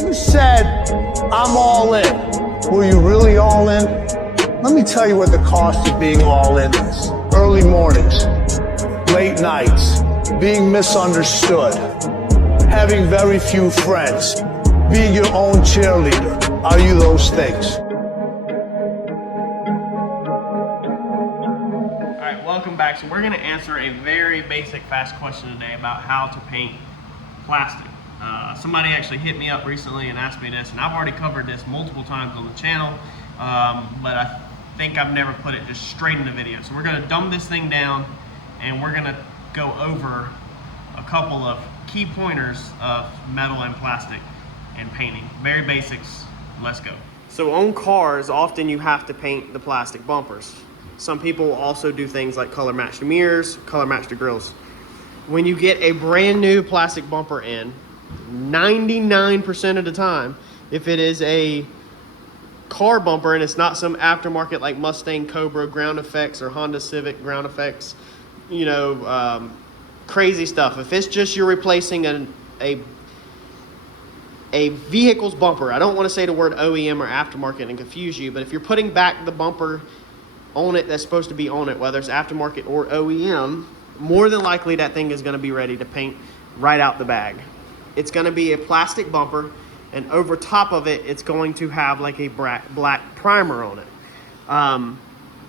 You said, I'm all in. Were you really all in? Let me tell you what the cost of being all in is. Early mornings, late nights, being misunderstood, having very few friends, being your own cheerleader. Are you those things? All right, welcome back. So we're going to answer a very basic, fast question today about how to paint plastic. Somebody actually hit me up recently and asked me this, and I've already covered this multiple times on the channel, but I think I've never put it just straight in the video. So we're going to dumb this thing down, and we're going to go over a couple of key pointers of metal and plastic and painting. Very basics. Let's go. So on cars, often you have to paint the plastic bumpers. Some people also do things like color match the mirrors, color match the grills. When you get a brand new plastic bumper in, 99% of the time, if it is a car bumper and it's not some aftermarket like Mustang Cobra ground effects or Honda Civic ground effects, you know, crazy stuff. If it's just you're replacing a vehicle's bumper, I don't want to say the word OEM or aftermarket and confuse you, but if you're putting back the bumper on it that's supposed to be on it, whether it's aftermarket or OEM, more than likely that thing is going to be ready to paint right out the bag. It's going to be a plastic bumper, and over top of it, it's going to have like a black primer on it.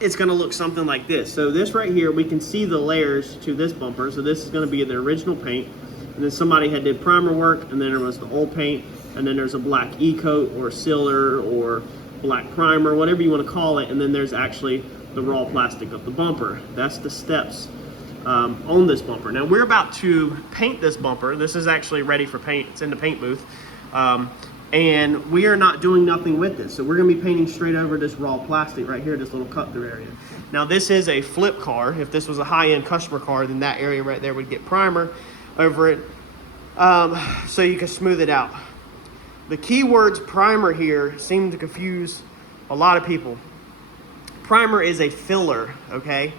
It's going to look something like this. So this right here, we can see the layers to this bumper. So this is going to be the original paint, and then somebody had did primer work, and then there was the old paint, and then there's a black e-coat or sealer or black primer, whatever you want to call it, and then there's actually the raw plastic of the bumper. That's the steps on this bumper. Now we're about to paint this bumper. This is actually ready for paint. It's in the paint booth. And we are not doing nothing with this. So we're gonna be painting straight over this raw plastic right here, this little cut through area. Now this is a flip car. If this was a high-end customer car, then that area right there would get primer over it, so you can smooth it out. The keywords primer here seem to confuse a lot of people. Primer is a filler, okay?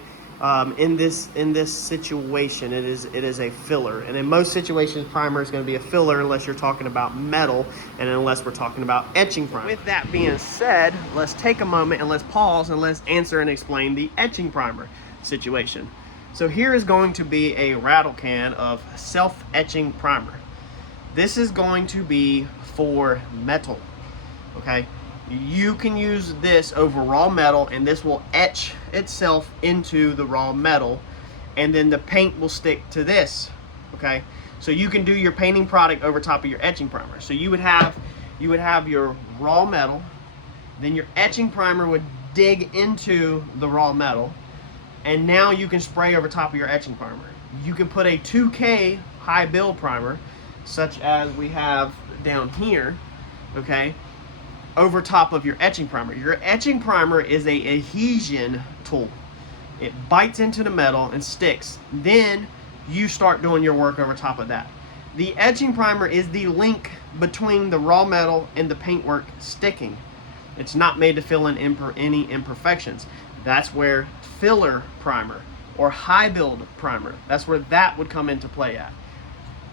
In this situation, it is a filler, and in most situations, primer is going to be a filler unless you're talking about metal, and unless we're talking about etching primer. With that being said, let's take a moment and let's pause and let's answer and explain the etching primer situation. So here is going to be a rattle can of self-etching primer. This is going to be for metal, okay? You can use this over raw metal, and this will etch itself into the raw metal, and then the paint will stick to this, okay? So you can do your painting product over top of your etching primer. So you would have your raw metal, then your etching primer would dig into the raw metal, and now you can spray over top of your etching primer. You can put a 2K high build primer, such as we have down here, okay, over top of your etching primer. Your etching primer is a adhesion tool. It bites into the metal and sticks. Then you start doing your work over top of that. The etching primer is the link between the raw metal and the paintwork sticking. It's not made to fill in any imperfections. That's where filler primer or high build primer, that's where that would come into play at.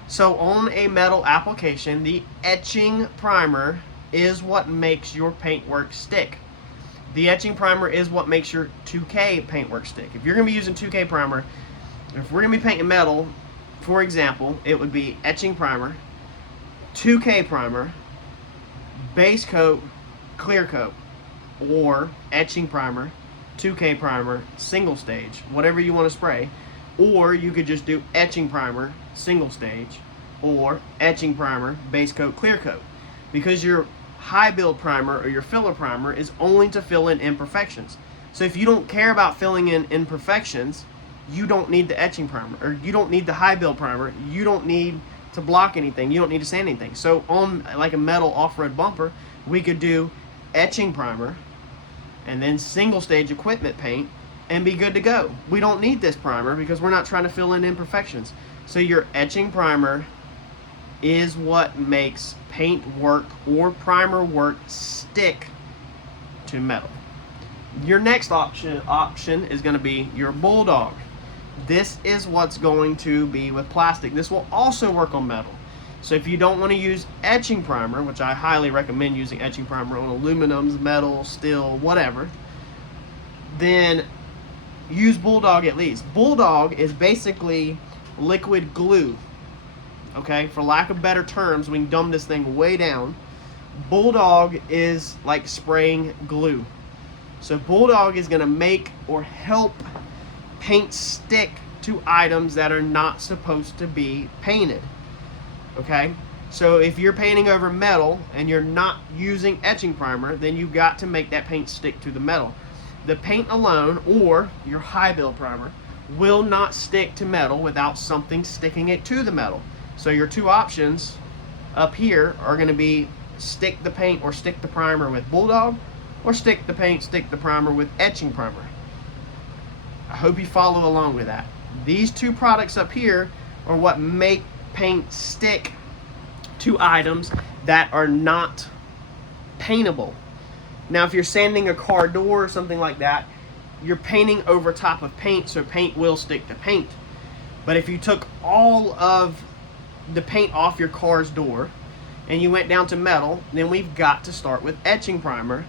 So on a metal application, the etching primer is what makes your paintwork stick. The etching primer is what makes your 2K paintwork stick. If you're going to be using 2K primer, if we're going to be painting metal, for example, it would be etching primer, 2K primer, base coat, clear coat, or etching primer, 2K primer, single stage, whatever you want to spray. Or you could just do etching primer, single stage, or etching primer, base coat, clear coat. Because your high build primer or your filler primer is only to fill in imperfections. So if you don't care about filling in imperfections, you don't need the etching primer, or you don't need the high build primer. You don't need to block anything. You don't need to sand anything. So on like a metal off-road bumper, we could do etching primer and then single stage equipment paint and be good to go. We don't need this primer because we're not trying to fill in imperfections. So your etching primer is what makes paint work or primer work stick to metal. Your next option is going to be your Bulldog. This is what's going to be with plastic. This will also work on metal. So if you don't want to use etching primer, which I highly recommend using etching primer on aluminums, metal, steel, whatever, then use Bulldog at least. Bulldog is basically liquid glue. Okay, for lack of better terms, we can dumb this thing way down. Bulldog is like spraying glue. So Bulldog is going to make or help paint stick to items that are not supposed to be painted. Okay, so if you're painting over metal and you're not using etching primer, then you've got to make that paint stick to the metal. The paint alone, or your high build primer, will not stick to metal without something sticking it to the metal. So your two options up here are going to be stick the paint or stick the primer with Bulldog, or stick the paint, stick the primer with etching primer. I hope you follow along with that. These two products up here are what make paint stick to items that are not paintable. Now, if you're sanding a car door or something like that, you're painting over top of paint, so paint will stick to paint. But if you took all of the paint off your car's door and you went down to metal, then we've got to start with etching primer.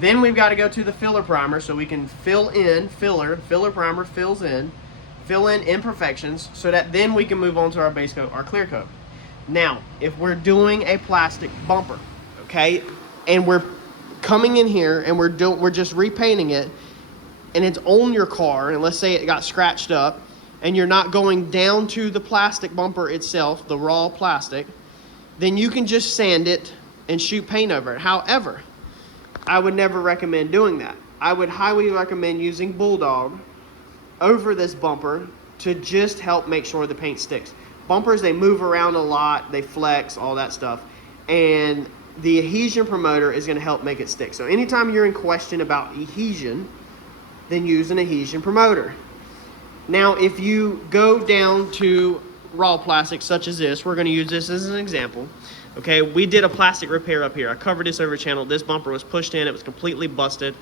Then we've got to go to the filler primer so we can fill primer fills in, fill in imperfections, so that then we can move on to our base coat, our clear coat. Now, if we're doing a plastic bumper, okay, and we're coming in here and we're just repainting it, and it's on your car, and let's say it got scratched up, and you're not going down to the plastic bumper itself, the raw plastic, then you can just sand it and shoot paint over it. However, I would never recommend doing that. I would highly recommend using Bulldog over this bumper to just help make sure the paint sticks. Bumpers, they move around a lot, they flex, all that stuff, and the adhesion promoter is going to help make it stick. So anytime you're in question about adhesion, then use an adhesion promoter. Now, if you go down to raw plastic such as this, we're going to use this as an example. Okay, we did a plastic repair up here. I covered this over channel. This bumper was pushed in, it was completely busted.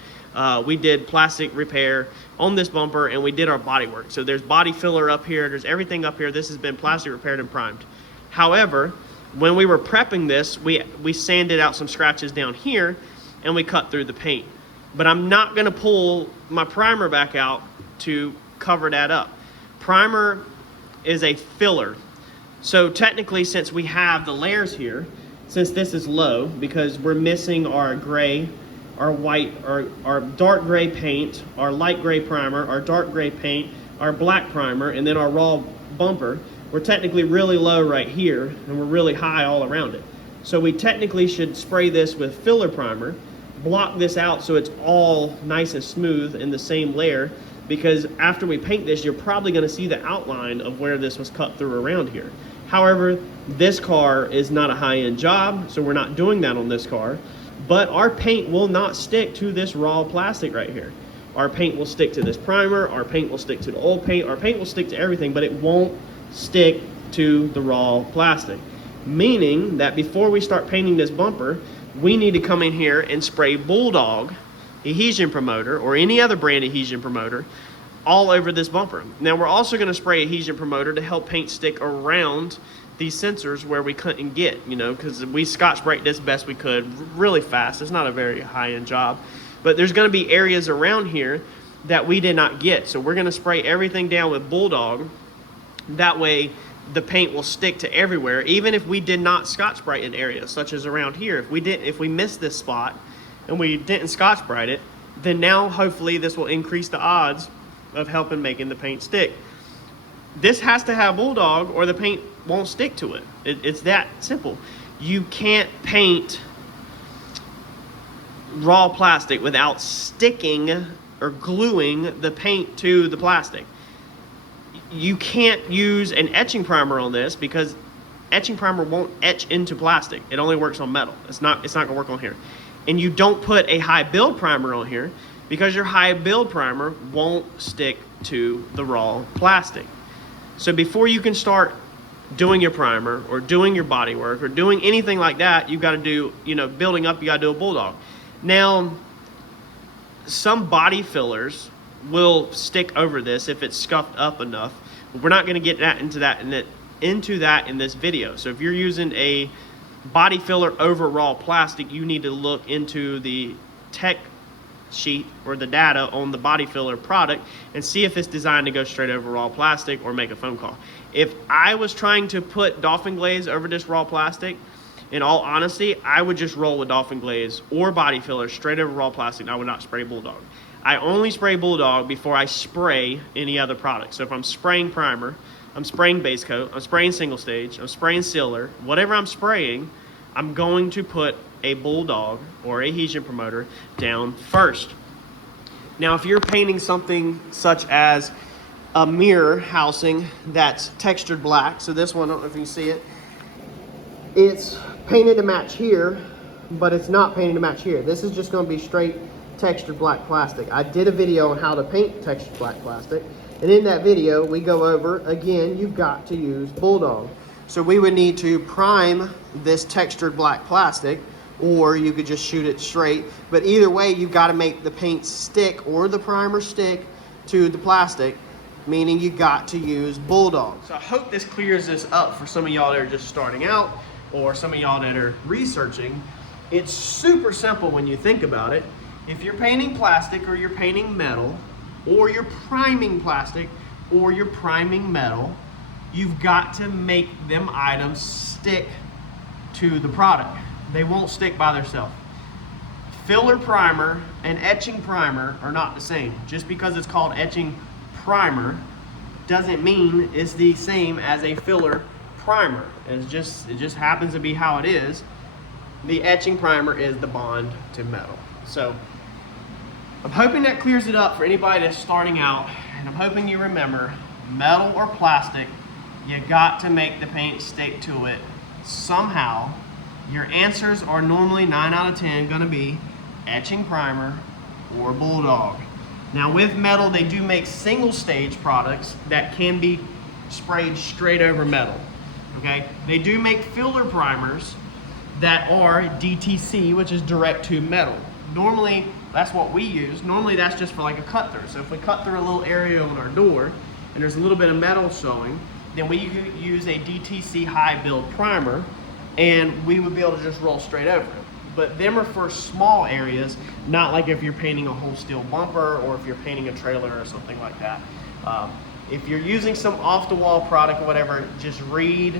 We did plastic repair on this bumper, and we did our body work. So there's body filler up here, there's everything up here. This has been plastic repaired and primed. However, when we were prepping this, we sanded out some scratches down here, and we cut through the paint. But I'm not gonna pull my primer back out to cover that up. Primer is a filler. So technically, since we have the layers here, since this is low, because we're missing our gray, our white, our dark gray paint, our light gray primer, our dark gray paint, our black primer, and then our raw bumper, we're technically really low right here, and we're really high all around it. So we technically should spray this with filler primer, block this out so it's all nice and smooth in the same layer, because after we paint this, you're probably going to see the outline of where this was cut through around here. However, this car is not a high-end job, so we're not doing that on this car, but our paint will not stick to this raw plastic right here. Our paint will stick to this primer, our paint will stick to the old paint, our paint will stick to everything, but it won't stick to the raw plastic. Meaning that before we start painting this bumper, we need to come in here and spray Bulldog adhesion promoter or any other brand adhesion promoter all over this bumper. Now we're also going to spray adhesion promoter to help paint stick around these sensors where we couldn't get, you know, because we scotch brite this best we could really fast. It's not a very high-end job, but there's going to be areas around here that we did not get. So we're going to spray everything down with Bulldog. That way the paint will stick to everywhere, even if we did not scotch brite an area, such as around here. If we missed this spot and we didn't scotch brite it, then now hopefully this will increase the odds of helping making the paint stick. This has to have Bulldog or the paint won't stick to it. It's that simple. You can't paint raw plastic without sticking or gluing the paint to the plastic. You can't use an etching primer on this because etching primer won't etch into plastic. It only works on metal. It's not gonna work on here. And you don't put a high build primer on here because your high build primer won't stick to the raw plastic. So before you can start doing your primer or doing your body work or doing anything like that, you've got to do, building up, you got to do a Bulldog. Now, some body fillers will stick over this if it's scuffed up enough. But we're not going to get into that into that in this video. So if you're using a body filler over raw plastic, you need to look into the tech sheet or the data on the body filler product and see if it's designed to go straight over raw plastic, or make a phone call. If I was trying to put Dolphin Glaze over this raw plastic, in all honesty, I would just roll with Dolphin Glaze or body filler straight over raw plastic, and I would not spray Bulldog. I only spray Bulldog before I spray any other product. So if I'm spraying primer, I'm spraying base coat, I'm spraying single stage, I'm spraying sealer, whatever I'm spraying, I'm going to put a Bulldog or adhesion promoter down first. Now, if you're painting something such as a mirror housing that's textured black, so this one, I don't know if you can see it, it's painted to match here, but it's not painted to match here. This is just going to be straight textured black plastic. I did a video on how to paint textured black plastic, and in that video we go over, again, you've got to use Bulldog. So we would need to prime this textured black plastic, or you could just shoot it straight, but either way you've got to make the paint stick or the primer stick to the plastic, meaning you got to use Bulldog. So I hope this clears this up for some of y'all that are just starting out, or some of y'all that are researching. It's super simple when you think about it. If you're painting plastic, or you're painting metal, or you're priming plastic, or you're priming metal, you've got to make them items stick to the product. They won't stick by themselves. Filler primer and etching primer are not the same. Just because it's called etching primer doesn't mean it's the same as a filler primer. It just happens to be how it is. The etching primer is the bond to metal. So I'm hoping that clears it up for anybody that's starting out, and I'm hoping you remember, metal or plastic, you got to make the paint stick to it somehow. Your answers are normally 9 out of 10 going to be etching primer or Bulldog. Now with metal, they do make single stage products that can be sprayed straight over metal. Okay, they do make filler primers that are DTC, which is direct to metal. Normally, that's what we use. Normally that's just for like a cut through. So if we cut through a little area on our door and there's a little bit of metal showing, then we use a DTC high build primer, and we would be able to just roll straight over it. But them are for small areas, not like if you're painting a whole steel bumper, or if you're painting a trailer or something like that. If you're using some off-the-wall product or whatever, just read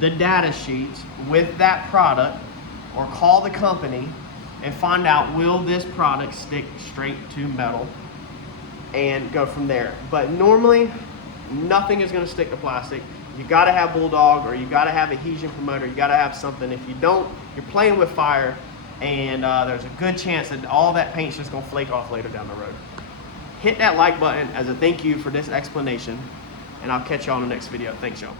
the data sheets with that product, or call the company and find out, will this product stick straight to metal, and go from there. But normally, nothing is going to stick to plastic. You got to have Bulldog, or you got to have adhesion promoter. You got to have something. If you don't, you're playing with fire, and there's a good chance that all that paint's just going to flake off later down the road. Hit that like button as a thank you for this explanation, and I'll catch y'all in the next video. Thanks, y'all.